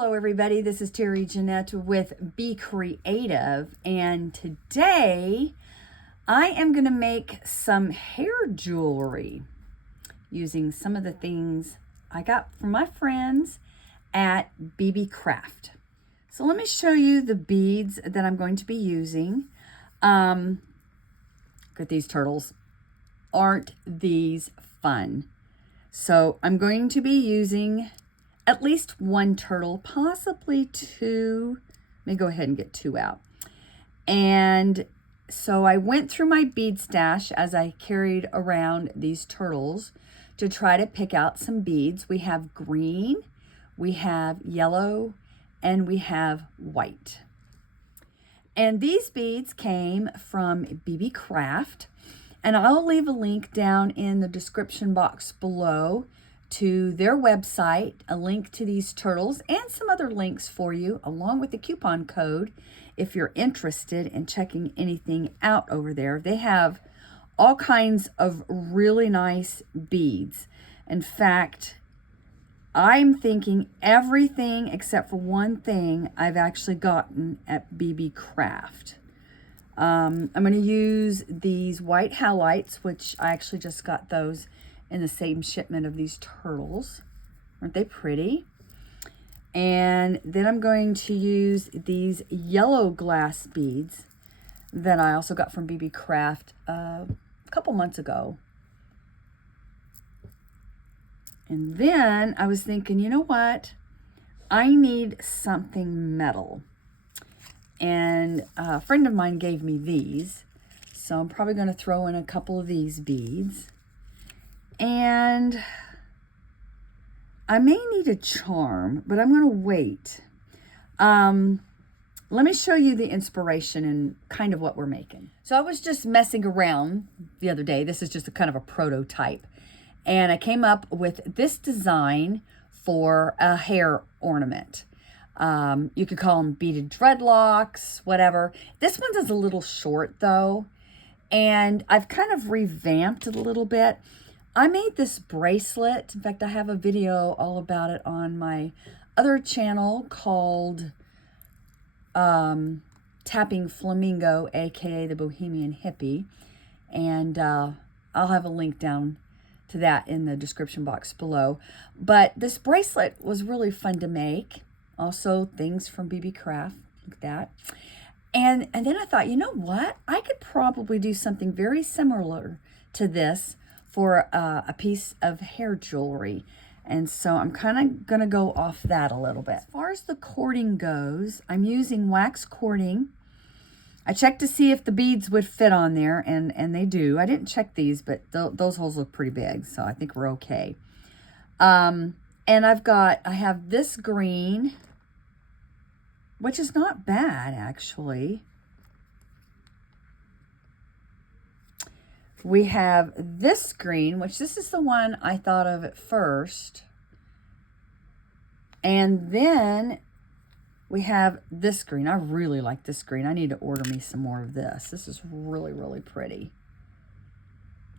Hello everybody, this is Terry Jeanette with Be Creative, and today I am going to make some hair jewelry using some of the things I got from my friends at BB Craft. So let me show you the beads that I'm going to be using. Look at these turtles. Aren't these fun? So I'm going to be using at least one turtle, possibly two. Let me go ahead and get two out. And so I went through my bead stash as I carried around these turtles to try to pick out some beads. We have green, we have yellow, and we have white. And these beads came from BB Craft, and I'll leave a link down in the description box below to their website, a link to these turtles, and some other links for you, along with the coupon code if you're interested in checking anything out over there. They have all kinds of really nice beads. In fact, I'm thinking everything except for one thing I've actually gotten at BB Craft. I'm going to use these white halites, which I actually just got those in the same shipment of these turtles. Aren't they pretty? And then I'm going to use these yellow glass beads that I also got from BB Craft a couple months ago. And then I was thinking, you know what? I need something metal. And a friend of mine gave me these. So I'm probably going to throw in a couple of these beads. And I may need a charm, but I'm going to wait. Let me show you the inspiration and kind of what we're making. So I was just messing around the other day. This is just a kind of a prototype. And I came up with this design for a hair ornament. You could call them beaded dreadlocks, whatever. This one's is a little short though. And I've kind of revamped it a little bit. I made this bracelet. In fact, I have a video all about it on my other channel called Tapping Flamingo, aka the Bohemian Hippie. And I'll have a link down to that in the description box below. But this bracelet was really fun to make. Also things from BB Craft, like that. And then I thought, you know what? I could probably do something very similar to this for a piece of hair jewelry. And so I'm kind of going to go off that a little bit. As far as the cording goes, I'm using wax cording. I checked to see if the beads would fit on there, and they do. I didn't check these, but those holes look pretty big, so I think we're okay. And I have this green, which is not bad, actually. We have this green, which this is the one I thought of at first. And then we have this green. I really like this green. I need to order me some more of this. This is really, really pretty.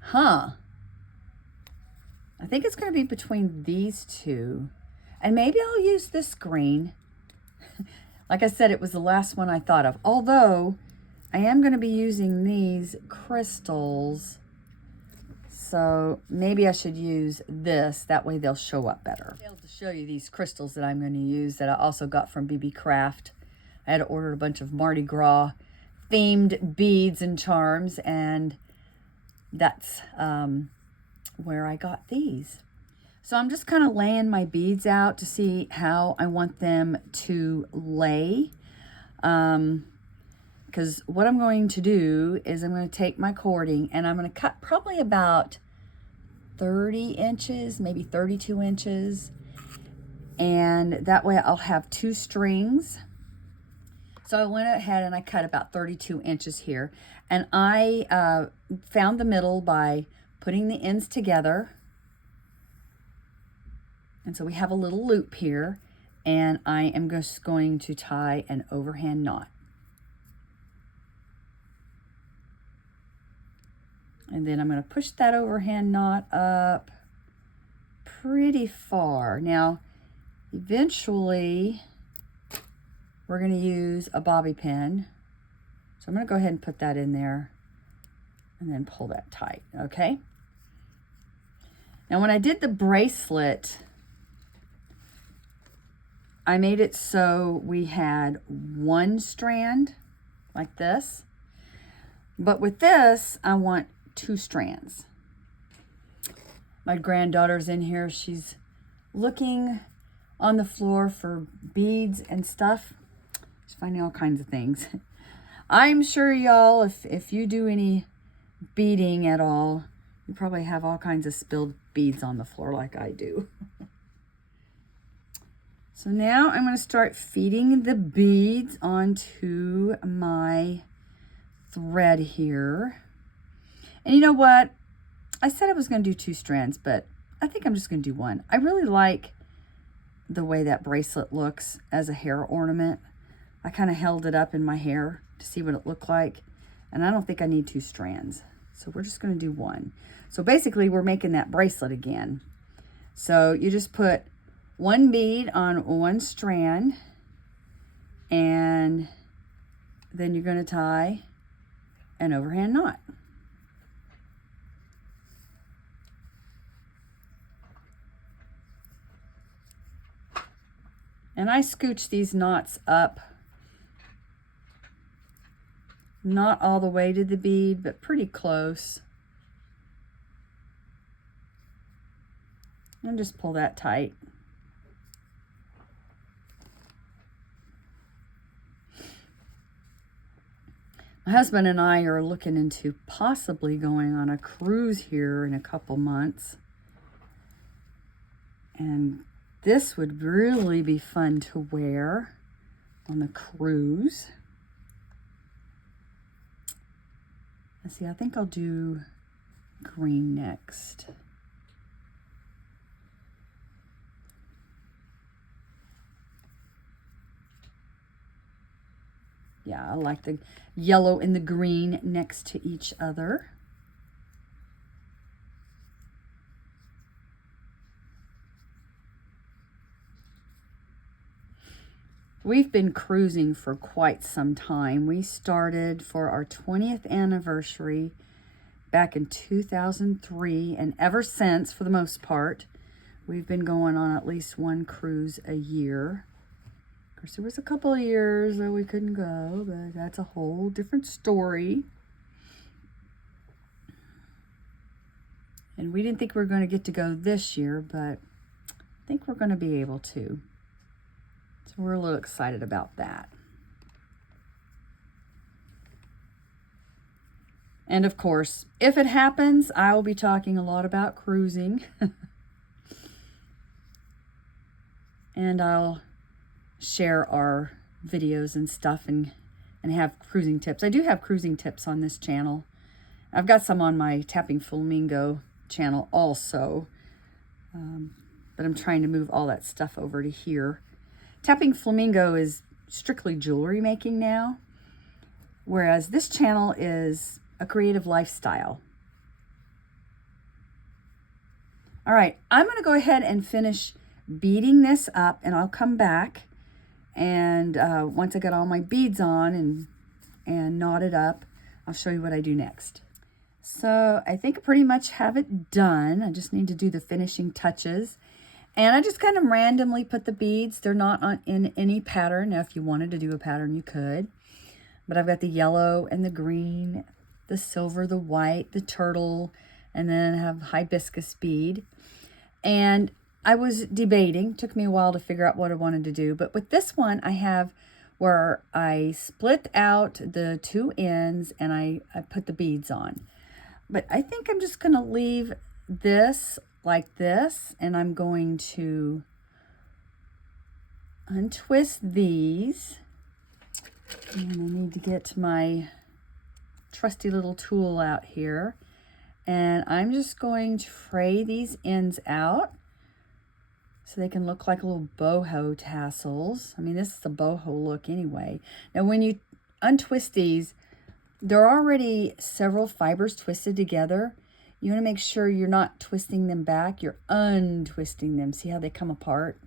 Huh. I think it's going to be between these two. And maybe I'll use this green. Like I said, it was the last one I thought of. Although, I am going to be using these crystals. So, maybe I should use this. That way they'll show up better. I'll be able to show you these crystals that I'm going to use that I also got from BB Craft. I had ordered a bunch of Mardi Gras themed beads and charms. And that's where I got these. So I'm just kind of laying my beads out to see how I want them to lay. Because what I'm going to do is I'm going to take my cording and I'm going to cut probably about 30 inches, maybe 32 inches. And that way I'll have two strings. So I went ahead and I cut about 32 inches here. And I found the middle by putting the ends together. And so we have a little loop here, and I am just going to tie an overhand knot. And then I'm going to push that overhand knot up pretty far. Now, eventually we're going to use a bobby pin. So I'm going to go ahead and put that in there and then pull that tight, okay? Now when I did the bracelet, I made it so we had one strand like this. But with this, I want 2 strands. My granddaughter's in here. She's looking on the floor for beads and stuff. She's finding all kinds of things. I'm sure y'all, if you do any beading at all, you probably have all kinds of spilled beads on the floor like I do. So now I'm going to start feeding the beads onto my thread here. And you know what? I said I was going to do 2 strands, but I think I'm just going to do 1. I really like the way that bracelet looks as a hair ornament. I kind of held it up in my hair to see what it looked like, and I don't think I need 2 strands. So we're just going to do 1. So basically we're making that bracelet again. So you just put 1 bead on 1 strand, and then you're going to tie an overhand knot. And I scooch these knots up, not all the way to the bead, but pretty close. And just pull that tight. My husband and I are looking into possibly going on a cruise here in a couple months. And this would really be fun to wear on the cruise. Let's see, I think I'll do green next. Yeah, I like the yellow and the green next to each other. We've been cruising for quite some time. We started for our 20th anniversary back in 2003, and ever since, for the most part, we've been going on at least 1 cruise a year. Of course, there was a couple of years that we couldn't go, but that's a whole different story. And we didn't think we were going to get to go this year, but I think we're going to be able to. So we're a little excited about that. And of course, if it happens, I will be talking a lot about cruising. And I'll share our videos and stuff and have cruising tips. I do have cruising tips on this channel. I've got some on my Tapping Flamingo channel also. But I'm trying to move all that stuff over to here. Tapping Flamingo is strictly jewelry making now, whereas this channel is a creative lifestyle. All right, I'm going to go ahead and finish beading this up, and I'll come back and once I get all my beads on and knotted up, I'll show you what I do next. So I think I pretty much have it done. I just need to do the finishing touches. And I just kind of randomly put the beads. They're not in any pattern. Now, if you wanted to do a pattern, you could. But I've got the yellow and the green, the silver, the white, the turtle, and then I have hibiscus bead. And I was debating. Took me a while to figure out what I wanted to do. But with this one, I have where I split out the 2 ends and I put the beads on. But I think I'm just going to leave this like this, and I'm going to untwist these, and I need to get my trusty little tool out here, and I'm just going to fray these ends out so they can look like little boho tassels. I mean, this is a boho look anyway. Now when you untwist these, there are already several fibers twisted together. You want to make sure you're not twisting them back, you're untwisting them. See how they come apart?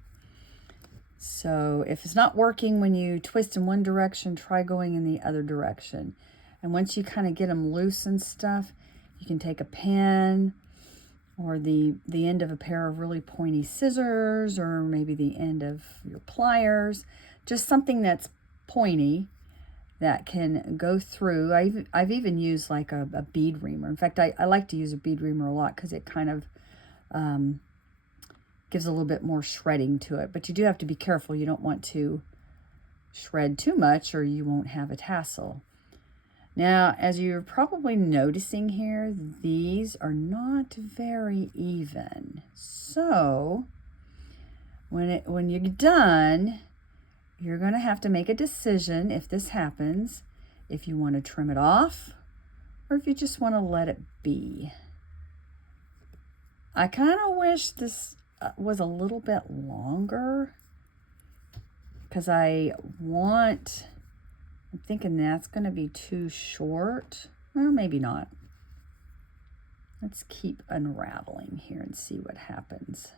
So if it's not working when you twist in one direction, try going in the other direction. And once you kind of get them loose and stuff, you can take a pen or the end of a pair of really pointy scissors, or maybe the end of your pliers, just something that's pointy that can go through. I've even used like a bead reamer. In fact, I like to use a bead reamer a lot because it kind of gives a little bit more shredding to it. But you do have to be careful. You don't want to shred too much or you won't have a tassel. Now, as you're probably noticing here, these are not very even. So when you're done, you're going to have to make a decision if this happens, if you want to trim it off or if you just want to let it be. I kind of wish this was a little bit longer because I'm thinking that's going to be too short. Well, maybe not. Let's keep unraveling here and see what happens.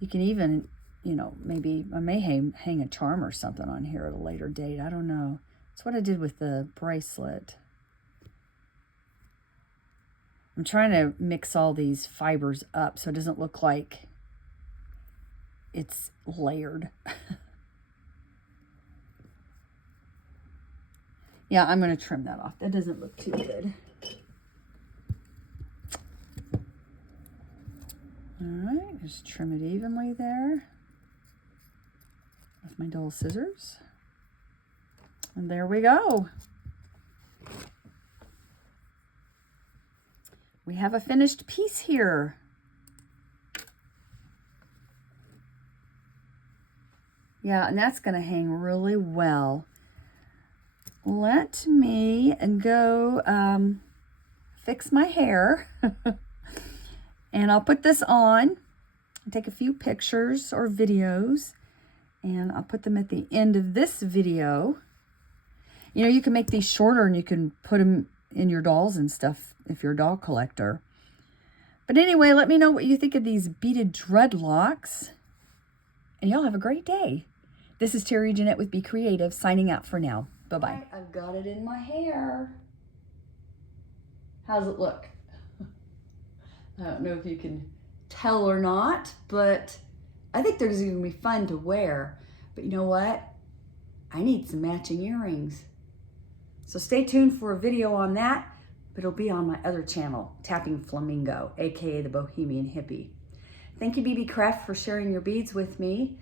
You can even, maybe I may hang a charm or something on here at a later date. I don't know. That's what I did with the bracelet. I'm trying to mix all these fibers up so it doesn't look like it's layered. Yeah, I'm going to trim that off. That doesn't look too good. All right, just trim it evenly there with my dull scissors. And there we go. We have a finished piece here. Yeah, and that's going to hang really well. Let me go fix my hair. And I'll put this on, take a few pictures or videos, and I'll put them at the end of this video. You can make these shorter and you can put them in your dolls and stuff if you're a doll collector. But anyway, let me know what you think of these beaded dreadlocks, and y'all have a great day. This is Terry Jeanette with Be Creative, signing out for now. Bye-bye. I've got it in my hair. How's it look? I don't know if you can tell or not, but I think they're going to be fun to wear. But you know what? I need some matching earrings. So stay tuned for a video on that, but it'll be on my other channel, Tapping Flamingo, aka the Bohemian Hippie. Thank you, BB Craft, for sharing your beads with me.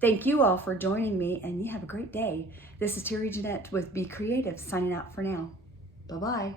Thank you all for joining me, and you have a great day. This is Terry Jeanette with Be Creative, signing out for now. Bye-bye.